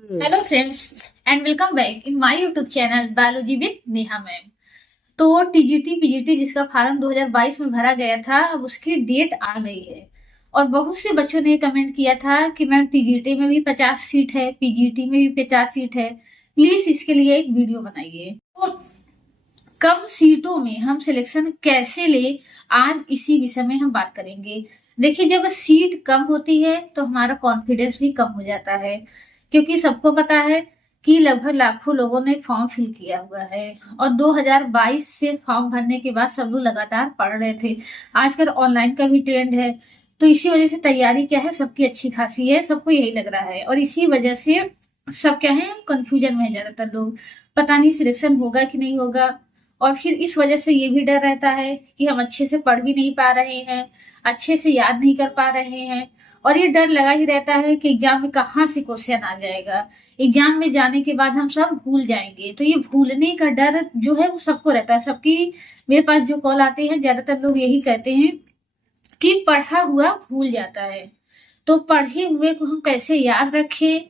Hello friends and welcome back in my YouTube channel biology with Neha ma'am. तो TGT PGT जिसका farm 2022 में भरा गया था, अब उसकी डेट आ गई है। और बहुत से बच्चों ने कमेंट किया था कि मैम टीजीटी में भी 50 सीट है, पीजीटी में भी 50 सीट है, प्लीज इसके लिए एक वीडियो बनाइए। तो कम सीटों में हम सिलेक्शन कैसे ले, आज इसी विषय में हम बात करेंगे। देखिए, जब सीट कम होती है तो हमारा कॉन्फिडेंस भी कम हो जाता है, क्योंकि सबको पता है कि लगभग लाखों लोगों ने फॉर्म फिल किया हुआ है। और 2022 से फॉर्म भरने के बाद सब लोग लगातार पढ़ रहे थे। आजकल ऑनलाइन का भी ट्रेंड है, तो इसी वजह से तैयारी क्या है, सबकी अच्छी खासी है, सबको यही लग रहा है। और इसी वजह से सब क्या है, कंफ्यूजन में है ज्यादातर लोग, पता नहीं सिलेक्शन होगा कि नहीं होगा। और फिर इस वजह से ये भी डर रहता है कि हम अच्छे से पढ़ भी नहीं पा रहे हैं, अच्छे से याद नहीं कर पा रहे हैं। और ये डर लगा ही रहता है कि एग्जाम में कहाँ से क्वेश्चन आ जाएगा, एग्जाम में जाने के बाद हम सब भूल जाएंगे। तो ये भूलने का डर जो है वो सबको रहता है। सबकी मेरे पास जो कॉल आते हैं, ज्यादातर लोग यही कहते हैं कि पढ़ा हुआ भूल जाता है। तो पढ़े हुए को हम कैसे याद रखें,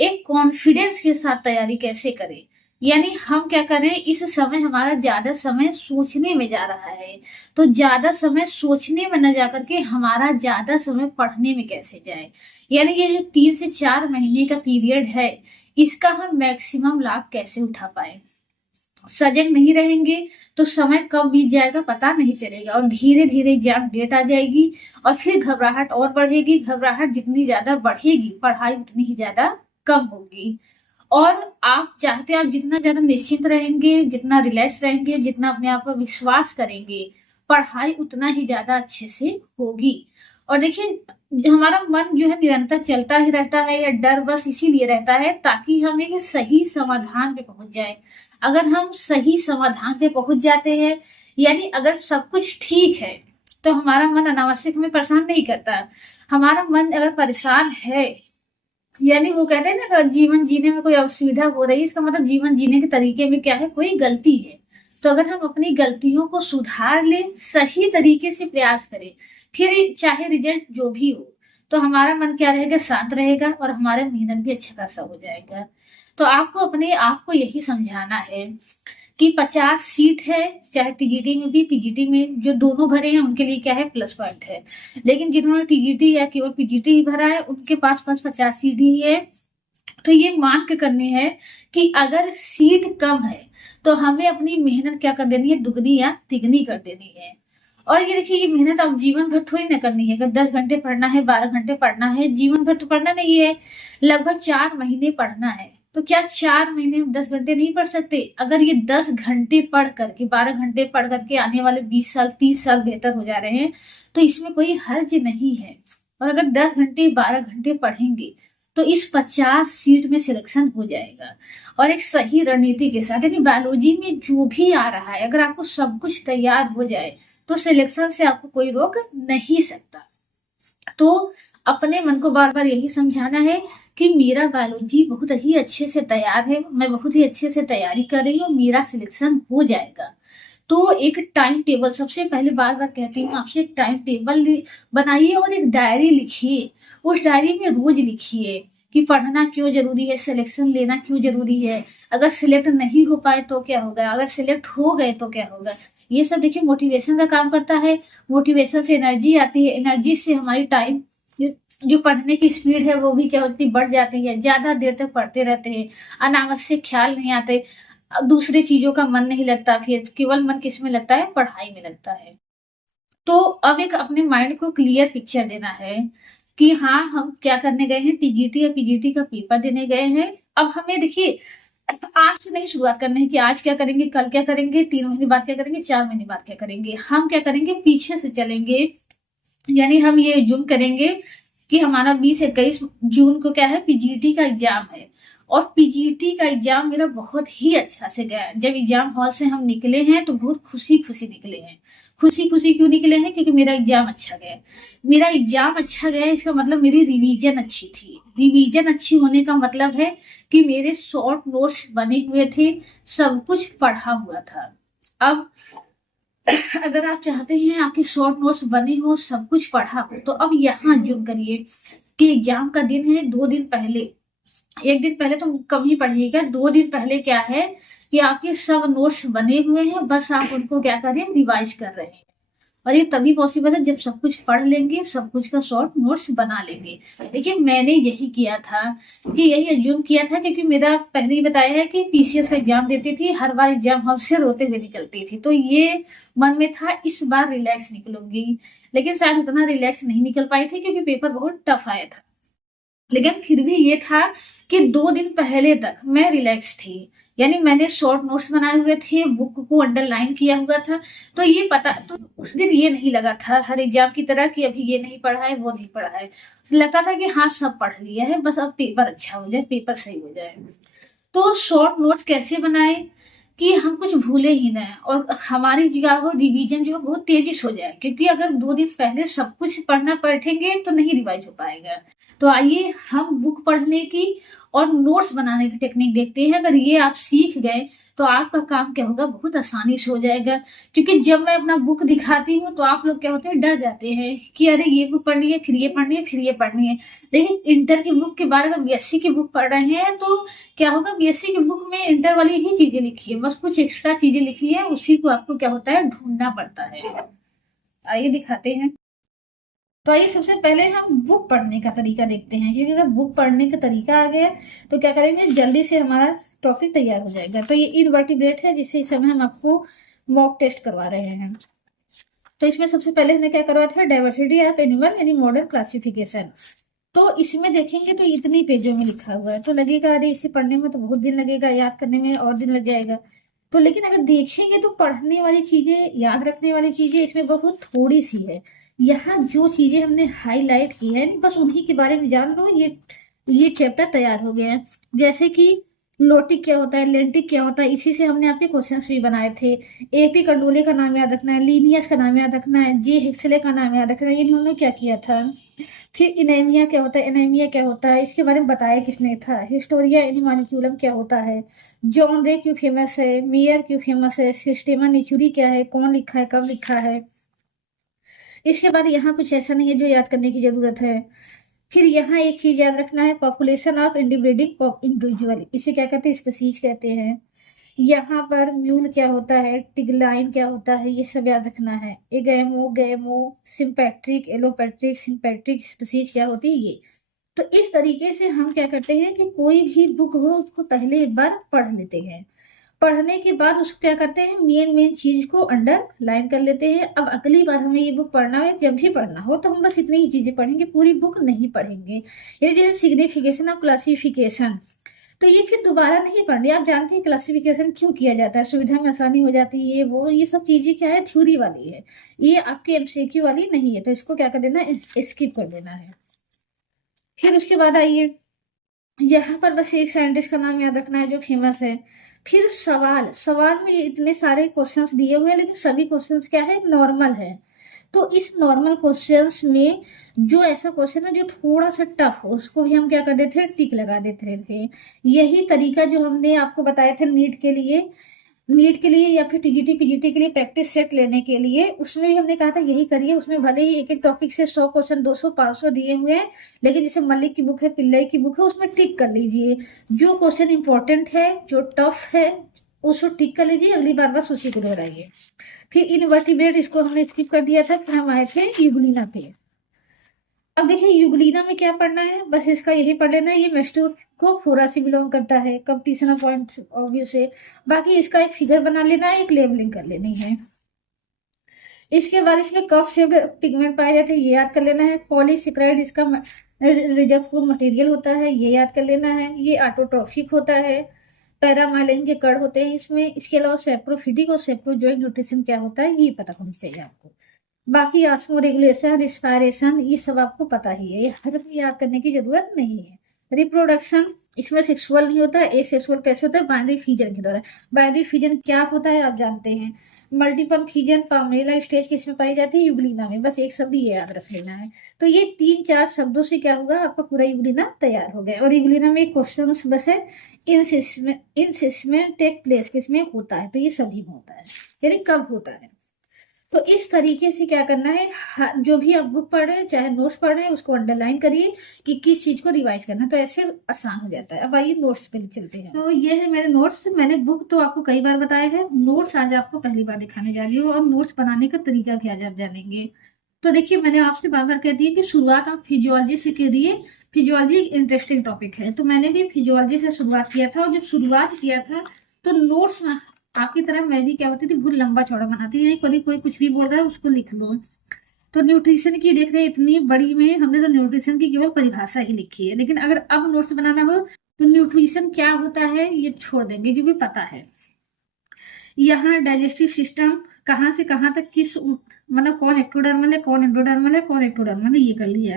एक कॉन्फिडेंस के साथ तैयारी कैसे करें। यानी हम क्या करें, इस समय हमारा ज्यादा समय सोचने में जा रहा है, तो ज्यादा समय सोचने में न जाकर के हमारा ज्यादा समय पढ़ने में कैसे जाए। यानी ये जो 3 से 4 महीने का पीरियड है, इसका हम मैक्सिमम लाभ कैसे उठा पाए। सजग नहीं रहेंगे तो समय कब बीत जाएगा पता नहीं चलेगा, और धीरे धीरे एग्जाम डेट आ जाएगी और फिर घबराहट और बढ़ेगी। घबराहट जितनी ज्यादा बढ़ेगी, पढ़ाई उतनी ही ज्यादा कम होगी। और आप चाहते हैं, आप जितना ज्यादा निश्चिंत रहेंगे, जितना रिलैक्स रहेंगे, जितना अपने आप पर विश्वास करेंगे, पढ़ाई उतना ही ज्यादा अच्छे से होगी। और देखिए, हमारा मन जो है निरंतर चलता ही रहता है, या डर बस इसीलिए रहता है ताकि हम एक सही समाधान पे पहुंच जाए। अगर हम सही समाधान पे पहुंच जाते हैं, यानी अगर सब कुछ ठीक है, तो हमारा मन अनावश्यक हमें परेशान नहीं करता। हमारा मन अगर परेशान है, यानी वो कहते हैं ना, अगर जीवन जीने में कोई असुविधा हो रही है, इसका मतलब जीवन जीने के तरीके में क्या है, कोई गलती है। तो अगर हम अपनी गलतियों को सुधार ले, सही तरीके से प्रयास करें, फिर चाहे रिजल्ट जो भी हो, तो हमारा मन क्या रहेगा, शांत रहेगा, और हमारा मेहनत भी अच्छा खासा हो जाएगा। तो आपको अपने आप को यही समझाना है कि 50 सीट है, चाहे टीजीटी में भी पीजीटी में, जो दोनों भरे हैं उनके लिए क्या है, प्लस पॉइंट है। लेकिन जिन्होंने टीजीटी या केवल पीजीटी ही भरा है, उनके पास 50 सीट ही है। तो ये मान के करनी है कि अगर सीट कम है तो हमें अपनी मेहनत क्या कर देनी है, दुगनी या तिगनी कर देनी है। और ये देखिए, ये मेहनत अब जीवन भर थोड़ी ना करनी है। अगर 10 घंटे पढ़ना है, 12 घंटे पढ़ना है, जीवन भर तो पढ़ना नहीं है। लगभग 4 महीने पढ़ना है, तो क्या 4 महीने में 10 घंटे नहीं पढ़ सकते। अगर ये 10 घंटे पढ़ करके, 12 घंटे पढ़ करके आने वाले 20 साल 30 साल बेहतर हो जा रहे हैं, तो इसमें कोई हर्ज नहीं है। और अगर 10 घंटे 12 घंटे पढ़ेंगे तो इस 50 सीट में सिलेक्शन हो जाएगा। और एक सही रणनीति के साथ, यानी बायोलॉजी में जो भी आ रहा है, अगर आपको सब कुछ तैयार हो जाए तो सिलेक्शन से आपको कोई रोक नहीं सकता। तो अपने मन को बार बार यही समझाना है कि मेरा बायोलॉजी बहुत ही अच्छे से तैयार है, मैं बहुत ही अच्छे से तैयारी कर रही हूँ, मेरा सिलेक्शन हो जाएगा। तो एक टाइम टेबल, सबसे पहले बार बार कहती हूँ आपसे, एक टाइम टेबल बनाइए और एक डायरी लिखिए। उस डायरी में रोज लिखिए कि पढ़ना क्यों जरूरी है, सिलेक्शन लेना क्यों जरूरी है, अगर सिलेक्ट नहीं हो पाए तो क्या होगा, अगर सिलेक्ट हो गए तो क्या होगा। ये सब देखिए मोटिवेशन का काम करता है। मोटिवेशन से एनर्जी आती है, एनर्जी से हमारी टाइम जो पढ़ने की स्पीड है वो भी क्या होती है, बढ़ जाती है। ज्यादा देर तक पढ़ते रहते हैं, अनावश्यक ख्याल नहीं आते, अब दूसरी चीजों का मन नहीं लगता, फिर केवल मन किस में लगता है, पढ़ाई में लगता है। तो अब एक अपने माइंड को क्लियर पिक्चर देना है कि हाँ, हम क्या करने गए हैं, टीजीटी या पीजीटी का पेपर देने गए हैं। अब हमें देखिए, आज से नहीं शुरुआत करना है कि आज क्या करेंगे, कल क्या करेंगे, 3 महीने बाद क्या करेंगे, 4 महीने बाद क्या करेंगे। हम क्या करेंगे, पीछे से चलेंगे। यानी हम ये जूम करेंगे कि हमारा 20-21 जून को क्या है, पीजीटी का एग्जाम है। और पीजीटी का एग्जाम मेरा बहुत ही अच्छा से गया। जब एग्जाम हॉल से हम निकले हैं तो बहुत खुशी खुशी निकले हैं। खुशी खुशी क्यों निकले हैं, क्योंकि मेरा एग्जाम अच्छा गया। मेरा एग्जाम अच्छा गया, इसका मतलब मेरी रिवीजन अच्छी थी। रिवीजन अच्छी होने का मतलब है कि मेरे शॉर्ट नोट्स बने हुए थे, सब कुछ पढ़ा हुआ था। अब अगर आप चाहते हैं आपके शॉर्ट नोट्स बने हो, सब कुछ पढ़ा हो, तो अब यहाँ जूम करिए कि एग्जाम का दिन है, 2 दिन पहले एक दिन पहले तो कम ही पढ़िएगा, 2 दिन पहले क्या है कि आपके सब नोट्स बने हुए हैं, बस आप उनको क्या कर रहे हैं, रिवाइज कर रहे हैं। और ये तभी पॉसिबल है जब सब कुछ पढ़ लेंगे, सब कुछ का शॉर्ट नोट्स बना लेंगे। लेकिन मैंने यही किया था, कि यही अज्यूम किया था, क्योंकि मेरा पहले ही बताया है कि पीसीएस का एग्जाम देती थी, हर बार एग्जाम हॉल से रोते हुए निकलती थी, तो ये मन में था इस बार रिलैक्स निकलूंगी। लेकिन शायद उतना रिलैक्स नहीं निकल पाई थी, क्योंकि पेपर बहुत टफ आया था। लेकिन फिर भी ये था कि 2 दिन पहले तक मैं रिलैक्स थी, यानी मैंने शॉर्ट नोट्स बनाए हुए थे, बुक को अंडरलाइन किया हुआ था। तो ये पता, तो उस दिन ये नहीं लगा था हर एग्जाम की तरह कि अभी ये नहीं पढ़ा है, वो नहीं पढ़ा है। लगता था कि हाँ सब पढ़ लिया है, बस अब पेपर अच्छा हो जाए, पेपर सही हो जाए। तो शॉर्ट नोट्स कैसे बनाए कि हम कुछ भूले ही ना, और हमारी क्या हो, रिवीजन जो है बहुत तेजी से हो जाए, क्योंकि अगर 2 दिन पहले सब कुछ पढ़ना बैठेंगे तो नहीं रिवाइज हो पाएगा। तो आइए हम बुक पढ़ने की और नोट्स बनाने की टेक्निक देखते हैं। अगर ये आप सीख गए तो आपका काम क्या होगा, बहुत आसानी से हो जाएगा। क्योंकि जब मैं अपना बुक दिखाती हूँ तो आप लोग क्या होते हैं, डर जाते हैं कि अरे ये बुक पढ़नी है, फिर ये पढ़नी है, फिर ये पढ़नी है। लेकिन इंटर की बुक के बाद अगर बीएससी की बुक पढ़ रहे हैं तो क्या होगा, बीएससी की बुक में इंटर वाली ही चीजें लिखी है, बस कुछ एक्स्ट्रा चीजें लिखी है, उसी को आपको क्या होता है, ढूंढना पड़ता है। आइए दिखाते हैं। तो आइए सबसे पहले हम बुक पढ़ने का तरीका देखते हैं, क्योंकि अगर बुक पढ़ने का तरीका आ गया तो क्या करेंगे, जल्दी से हमारा टॉपिक तैयार हो जाएगा। तो ये इनवर्टिब्रेट है, जिससे इस समय हम आपको मॉक टेस्ट करवा रहे हैं। तो इसमें सबसे पहले हमने क्या करवाया था, डाइवर्सिटी ऑफ एनिमल यानी मॉडर्न क्लासिफिकेशन। तो इसमें देखेंगे तो इतनी पेजों में लिखा हुआ है, तो लगेगा अरे इसे पढ़ने में तो बहुत दिन लगेगा, याद करने में और दिन लग जाएगा। तो लेकिन अगर देखेंगे तो पढ़ने वाली चीजें, याद रखने वाली चीजें इसमें बहुत थोड़ी सी है। यहाँ जो चीजें हमने हाईलाइट की है, बस उन्हीं के बारे में जान लो, ये चैप्टर तैयार हो गया है। जैसे कि लोटिक क्या होता है, लेंटिक क्या होता है, इसी से हमने आपके क्वेश्चंस भी बनाए थे। एपी कंडोले का नाम याद रखना है, लीनियस का नाम याद रखना है, जे हेक्सले का नाम याद रखना है, ये हमने क्या किया था। फिर इनेमिया क्या होता है, एनीमिया क्या होता है, इसके बारे में बताया किसने था। हिस्टोरिया एनिमालिक्यूलम क्या होता है, जॉन रे क्यों फेमस है, मेयर क्यों फेमस है, सिस्टेमा निचुरी क्या है, कौन लिखा है, कब लिखा है। इसके बाद यहाँ कुछ ऐसा नहीं है जो याद करने की जरूरत है। फिर यहाँ एक चीज याद रखना है, पॉपुलेशन ऑफ इंडिब्रीडिंग इंडिविजुअल, इसे क्या कहते हैं, स्पीसीज कहते हैं। यहाँ पर म्यूल क्या होता है, टिगलाइन क्या होता है, ये सब याद रखना है। एगैमो, गैमो, सिंपैट्रिक, एलोपैट्रिक, सिंपैट्रिक स्पीसीज क्या होती है, ये। तो इस तरीके से हम क्या करते हैं कि कोई भी बुक हो उसको पहले एक बार पढ़ लेते हैं। पढ़ने के बाद उसको क्या करते हैं, मेन मेन चीज को अंडरलाइन कर लेते हैं। अब अगली बार हमें ये बुक पढ़ना है, जब भी पढ़ना हो तो हम बस इतनी ही चीजें पढ़ेंगे, पूरी बुक नहीं पढ़ेंगे। ये जैसे सिग्निफिकेशन ऑफ क्लासिफिकेशन, तो ये फिर दोबारा नहीं पढ़नी। आप जानते हैं क्लासिफिकेशन क्यों किया जाता है, सुविधा में आसानी हो जाती है, ये सब चीजें क्या है, थ्योरी वाली है, ये आपके एमसीक्यू वाली नहीं है। तो इसको क्या कर देना है, स्किप कर देना है। फिर उसके बाद आइए, यहाँ पर बस एक साइंटिस्ट का नाम याद रखना है जो फेमस है। फिर सवाल, सवाल में इतने सारे क्वेश्चंस दिए हुए हैं, लेकिन सभी क्वेश्चंस क्या है, नॉर्मल है। तो इस नॉर्मल क्वेश्चंस में जो ऐसा क्वेश्चन है जो थोड़ा सा टफ हो, उसको भी हम क्या कर देते थे, टिक लगा देते थे। यही तरीका जो हमने आपको बताए थे नीट के लिए या फिर टीजीटी पीजीटी के लिए प्रैक्टिस सेट लेने के लिए, उसमें भी हमने कहा था यही करिए। उसमें भले ही एक एक टॉपिक से 100 क्वेश्चन, 200, 500 दिए हुए हैं, लेकिन जैसे मलिक की बुक है, पिल्लई की बुक है, उसमें टिक कर लीजिए। जो क्वेश्चन इंपॉर्टेंट है, जो टफ है, उसको टिक कर लीजिए, अगली बार बस उसी को दोहराइए। फिर इनवर्टिब्रेट, इसको हमने स्किप कर दिया था, फिर हम आए थे यूग्लिना पे। अब देखिए यूग्लिना में क्या पढ़ना है, बस इसका यही पढ़ लेना है, ये मेस्टूर को फोरा से बिलोंग करता है, competition of points of view से। बाकी इसका एक फिगर बना लेना है, एक लेबलिंग कर लेनी है। इसके बाद इसमें कफ शेप्ड पिगमेंट पाए जाते हैं, ये याद कर लेना है। पॉलीसेकेराइड इसका रिजर्व मटेरियल होता है, ये याद कर लेना है। ये ऑटोट्रॉफिक होता है, पैरामाइलिन के कण होते हैं इसमें। इसके अलावा सेप्रोफिटिक और सेप्रोजोइक न्यूट्रिशन क्या होता है, ये पता होना चाहिए आपको। बाकी ऑस्मो रेगुलेशन, रिस्पायरेशन, ये सब आपको पता ही है, ये हर याद करने की जरूरत नहीं है। रिप्रोडक्शन, इसमें सेक्सुअल नहीं होता है, एसेक्सुअल कैसे होता है, बाइनरी फिजन के द्वारा। बाइनरी फिजन क्या होता है आप जानते हैं। मल्टीपल फिजन पामेला स्टेज किसमें पाई जाती है, यूग्लिना में। बस एक शब्द ये याद रख लेना है। तो ये 3-4 शब्दों से क्या होगा, आपका पूरा यूग्लिना तैयार हो गया। और यूग्लिना में क्वेश्चन बस है, इंसिसमेंट टेक प्लेस किसमें होता है, तो ये सभी में होता है, यानी कब होता है। तो इस तरीके से क्या करना है, जो भी आप बुक पढ़ रहे हैं चाहे नोट्स पढ़ रहे हैं उसको अंडरलाइन करिए कि किस चीज को रिवाइज करना है, तो ऐसे आसान हो जाता है। अब आइए नोट्स पे चलते हैं। तो ये है मेरे नोट्स। मैंने बुक तो आपको कई बार बताया है, नोट्स आज आपको पहली बार दिखाने जा रही हूँ, और नोट्स बनाने का तरीका भी आज आप जानेंगे। तो देखिए, मैंने आपसे बार बार कह दिया कि शुरुआत आप फिजियोलॉजी से करिए। फिजियोलॉजी एक इंटरेस्टिंग टॉपिक है, तो मैंने भी फिजियोलॉजी से शुरुआत किया था, और जब शुरुआत किया था तो नोट्स आपकी तरह मैं भी क्या होती थी, बहुत लंबा चौड़ा बनाती है, कोई कोई कुछ भी बोल रहा है उसको लिख लो। तो न्यूट्रिशन की देख रहे इतनी बड़ी में हमने तो न्यूट्रिशन की केवल परिभाषा ही लिखी है, लेकिन अगर अब नोट्स बनाना हो तो न्यूट्रिशन क्या होता है ये छोड़ देंगे, क्योंकि पता है। यहाँ डाइजेस्टिव सिस्टम कहाँ से कहाँ तक किस, मतलब कौन एक्टोडर्मल है, कौन एंडोडर्मल है, कौन एक्टोडर्मल है, ये कर लिया।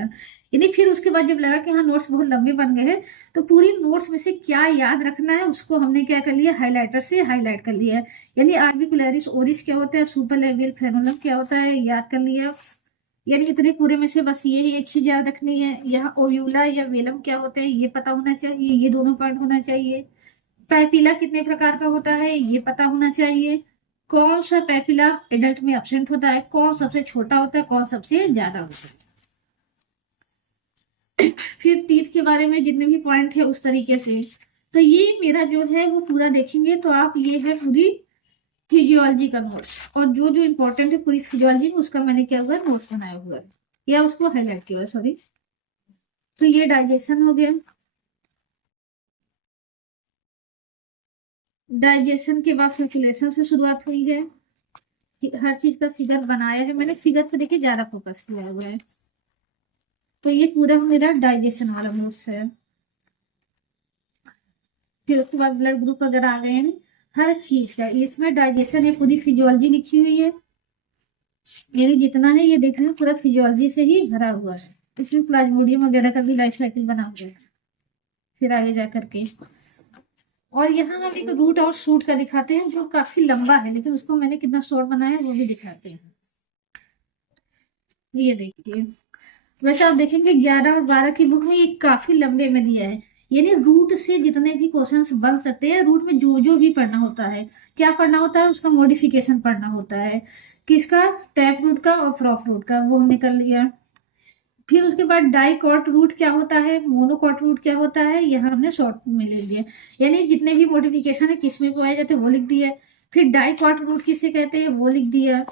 यानी फिर उसके बाद जब लगा कि हाँ नोट्स बहुत लंबे बन गए हैं, तो पूरी नोट्स में से क्या याद रखना है उसको हमने क्या कर लिया, हाइलाइटर से हाईलाइट कर लिया है। यानी आर्बिकुलरिस ओरिस क्या होता है, सुपरलेवियल फ्रेनुलम क्या होता है, याद कर लिया। यानी इतने पूरे में से बस ये ही एक चीज याद रखनी है। यहाँ ओव्यूला या वेलम क्या होते हैं ये पता होना चाहिए, ये दोनों पॉइंट होना चाहिए। पैपिला कितने प्रकार का होता है ये पता होना चाहिए। कौन सा पैपिला एडल्ट में एब्सेंट होता है, कौन सबसे छोटा होता है, कौन सबसे ज्यादा होता है। फिर टीथ के बारे में जितने भी पॉइंट है उस तरीके से। तो ये मेरा जो है वो पूरा देखेंगे तो आप, ये है पूरी फिजियोलॉजी का नोट्स, और जो जो इम्पोर्टेंट है पूरी फिजियोलॉजी में उसका मैंने क्या हुआ है, नोट्स बनाया हुआ है, या उसको हाईलाइट किया हुआ है, सॉरी। तो ये डाइजेशन हो गया। डाइजेशन के बाद सर्कुलेशन से शुरुआत हुई है। हर चीज का फिगर बनाया है मैंने, फिगर पे देखिए ज्यादा फोकस किया हुआ है। तो ये पूरा मेरा डाइजेशन वाला नोट्स है। फिर उसके बाद ब्लड ग्रुप वगैरह आ गए हैं, हर चीज का इसमें डाइजेशन है, पूरी फिजियोलॉजी लिखी हुई है। यानी जितना है ये देख रहे हैं पूरा फिजियोलॉजी से ही भरा हुआ है। इसमें प्लाज्मोडियम वगैरह का भी लाइफ साइकिल बना हुआ है फिर आगे जा करके। और यहाँ हम एक रूट और शूट का दिखाते हैं जो काफी लंबा है, लेकिन उसको मैंने कितना शॉर्ट बनाया है वो भी दिखाते हैं। ये देखिए, वैसे आप देखेंगे 11 और 12 की बुक में ये काफी लंबे में दिया है। यानी रूट से जितने भी क्वेश्चंस बन सकते हैं, रूट में जो जो भी पढ़ना होता है, क्या पढ़ना होता है, उसका मॉडिफिकेशन पढ़ना होता है। किसका, टैप रूट का और प्रॉफ रूट का, वो हमने कर लिया। फिर उसके बाद डाइकॉट रूट क्या होता है, मोनोकॉट रूट क्या होता है, यहाँ हमने शॉर्ट में लिख दिया। यानी जितने भी मॉडिफिकेशन है किस में पाए जाते हैं वो लिख दिया। फिर डाइकॉट रूट किसे कहते हैं वो लिख दिया।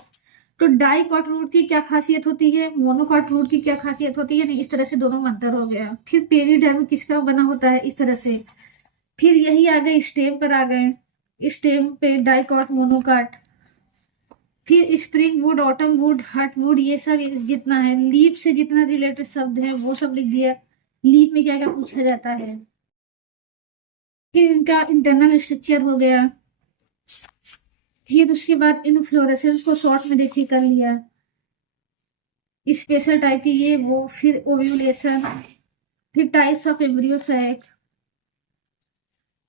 तो डाइकॉट रूट की क्या खासियत होती है, मोनोकॉट रूट की क्या खासियत होती है, नहीं इस तरह से दोनों में अंतर हो गया। फिर पेरिडर्म किसका बना होता है, इस तरह से। फिर यही आ गए स्टेम पर आ गए, स्टेम पे डाइकॉट मोनोकॉट। फिर spring wood, autumn wood, heart wood, ये सब जितना है लीफ से जितना रिलेटेड शब्द है वो सब लिख दिया। लीफ में क्या क्या पूछा जाता है। फिर इनका इंटरनल स्ट्रक्चर हो गया। फिर उसके बाद इन्फ्लोरेसेंस को शॉर्ट में देखिए कर लिया, स्पेशल टाइप की ये वो। फिर ओव्यूलेशन, फिर टाइप्स ऑफ एम्ब्रियो सैक।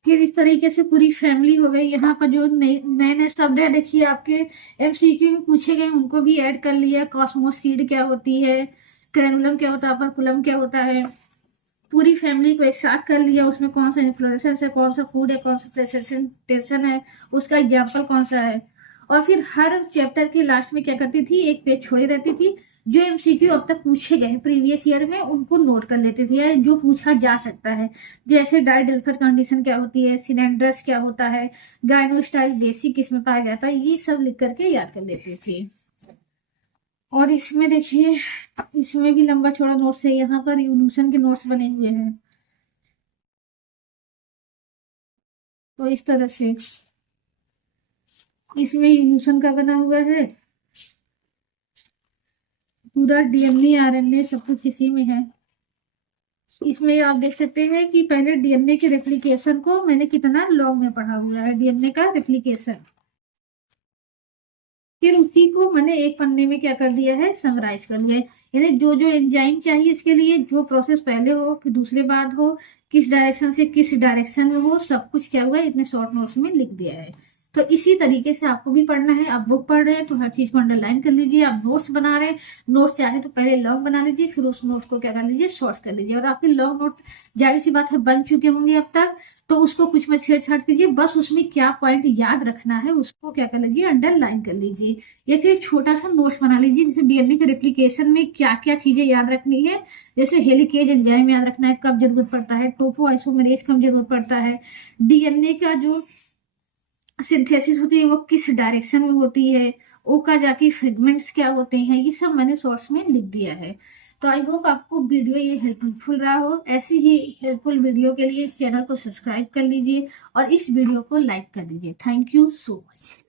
फिर इस तरीके से पूरी फैमिली हो गई। यहाँ पर जो नए नए शब्द है देखिए आपके एमसीक्यू में पूछे गए उनको भी ऐड कर लिया। कॉस्मोसीड क्या होती है, क्रेनुलम क्या होता है, अपरकुलम क्या होता है, पूरी फैमिली को एक साथ कर लिया। उसमें कौन सा इन्फ्लोरेसेंस है, कौन सा फूड है, कौन सा प्रेजेंटेशन है, उसका एग्जाम्पल कौन सा है। और फिर हर चैप्टर के लास्ट में क्या करती थी, एक पेज छोड़ी रहती थी। जो एमसीक्यू अब तक पूछे गए प्रीवियस ईयर में उनको नोट कर लेते थे, या जो पूछा जा सकता है। जैसे डायडेल्फर कंडीशन क्या होती है, सिनेंड्रस क्या होता है, गायनोस्टाइल बेसिक किसमें पाया जाता है, ये सब लिख करके याद कर लेते थे। और इसमें देखिए, इसमें भी लंबा चौड़ा नोट्स है। यहाँ पर यूलूशन के नोट्स बने हुए हैं, तो इस तरह से इसमें यूलूशन का बना हुआ है। पूरा डीएनए आरएनए सब कुछ इसी में है। इसमें आप देख सकते हैं कि पहले डीएनए के रेप्लिकेशन को मैंने कितना लॉन्ग में पढ़ा हुआ है, डीएनए का रेप्लिकेशन। फिर उसी को मैंने एक पन्ने में क्या कर दिया है, समराइज कर लिया है। यानी जो जो एंजाइम चाहिए इसके लिए, जो प्रोसेस पहले हो फिर दूसरे बाद हो, किस डायरेक्शन से किस डायरेक्शन में हो, सब कुछ क्या हुआ है इतने शॉर्ट नोट्स में लिख दिया है। तो इसी तरीके से आपको भी पढ़ना है। आप बुक पढ़ रहे हैं तो हर चीज को अंडरलाइन कर लीजिए। आप नोट्स बना रहे हैं, नोट्स चाहे तो पहले लॉन्ग बना लीजिए, फिर उस नोट्स को क्या कर लीजिए, शॉर्ट्स कर लीजिए। और आपके लॉन्ग नोट जाहिर सी बात है बन चुके होंगे अब तक, तो उसको कुछ में छेड़छाड़ कीजिए, बस उसमें क्या पॉइंट याद रखना है उसको क्या कर लीजिए, अंडरलाइन कर लीजिए। या फिर छोटा सा नोट्स बना लीजिए, जैसे डीएनए के रेप्लिकेशन में क्या क्या चीजें याद रखनी है, जैसे हेलिकेज एंजाइम याद रखना है, कब जरूरत पड़ता है, टोफो आइसोमेरेज कब जरूरत पड़ता है, डीएनए का जो सिंथेसिस होती है वो किस डायरेक्शन में होती है, ओकाजाकी फ्रेगमेंट्स क्या होते हैं, ये सब मैंने शॉर्ट्स में लिख दिया है। तो आई होप आपको वीडियो ये हेल्पफुल रहा हो। ऐसी ही हेल्पफुल वीडियो के लिए इस चैनल को सब्सक्राइब कर लीजिए और इस वीडियो को लाइक कर दीजिए। Thank you so much.